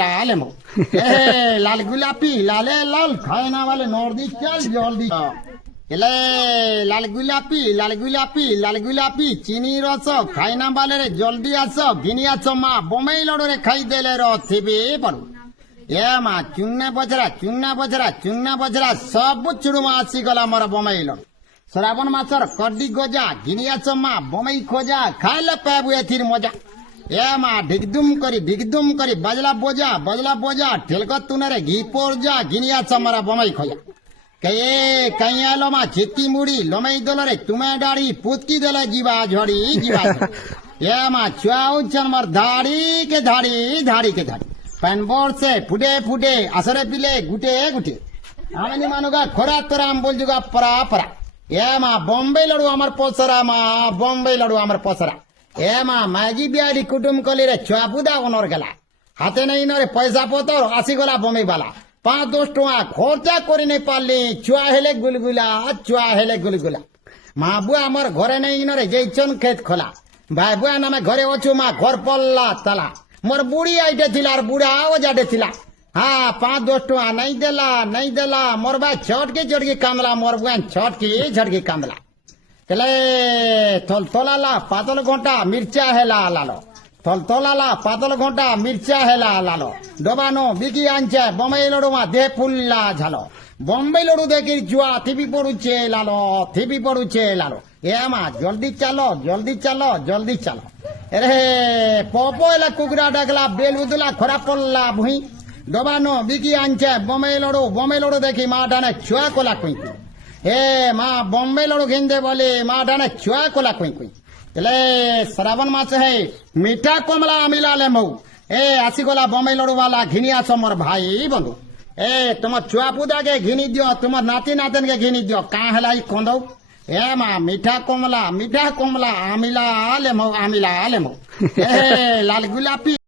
লাল এমো লাল গোলাপি লালে লাল খায় না বলে নর্দি চাল জলদি এলে লাল গোলাপি লাল গোলাপি লাল গোলাপি চিনি রস খাই না বলে রে জলদি আস ঘিনি আস মা বোমাই লড়রে খাই দেলে র থিবি পড়ু এ মা চুন্না বজরা সবু চুড়ুমা আসিগলা মোর বোমাই লড় শ্রাবণ মাসর কডি গজা ঘিনি আস মা বোমাই খোঁজা খাইলে পাবু এথির মজা এ মা ঢিকদুম করি বাজলা বোজা ঠেলক তুনারে ঘি পর যা ঘিনি আস মারা বোমাই খোঁজা কে কাইয়া লমা চিত্তি মুড়ি লমাই দলরে তুমে ডাড়ি পুতকি দলে জীবা ঝড়ি এ মা চুয়াউছন মার ধাড়ি কে ধাড়ি প্যান বর্ষে ফুটে আসরে পিলে গুটে আমি মানুগা খরা তোরাম বলজুগা পরা এ মা বম্বে লড়ু আমার পসরা এ মা মাগি বিয়ারি কুটুম কলি রে চুয়াপুদা অনর গেলা হাতে নেই নরে পয়সা পতর আসি গলা বমি বালা 5-10 টাকা খরচা করে নে পারলি চুয়া হেলে গুলগুলা মা বুয়া আমার ঘরে নেই নরে যেইছন খেত খোলা ভাই বুয়া নামে ঘরে অছু মা ঘর পল্লা তালা মোর বুড়ি আইটে ছিলা আর বুড়াও যাটে ছিলা হ্যাঁ 5-10 টাকা নাই দেলা মোর ভাই ছটকি কান্দলা মোর বুয়া ছটকি কান্দলা তেলে তলালা পাতল ঘন্টা মির্চা হেলা লালো তলালা পাতল ঘন্টা মির্চা হেলা লালো ডবানো বিকি আনছে বম্বাই লড়ু মা দে ফুল্লা ঝালো বম্বাই লড়ু দেখি জুয়া থিবি পড়ুছে লালো এ মা জলদি চালো রে পপো এলা কুকুরা ডাকলা বেল উদলা খরা পড়লা ভুই ডবানো বিকি আনছে বম্বাই লড়ু দেখি মা ডানে চুয়া কোলা কুই এ মা বম্বে লড়ু ঘিন্দে বলে মা ডানে চুয়া কোলা কুই এলে শ্রাবণ মাস হে মিঠা কমলা মিলালে মৌ এ আসিগলা বম্বে লড়ু वाला ঘিনি আস মোর ভাই বন্ধু এ তোমার চুয়া পুদাকে ঘিনি দিও তোমার নাতি নাতনকে ঘিনি দিও কা হেলাই কন্দৌ এ মা মিঠা কমলা আমিলা আলে মৌ এ লাল গোলাপি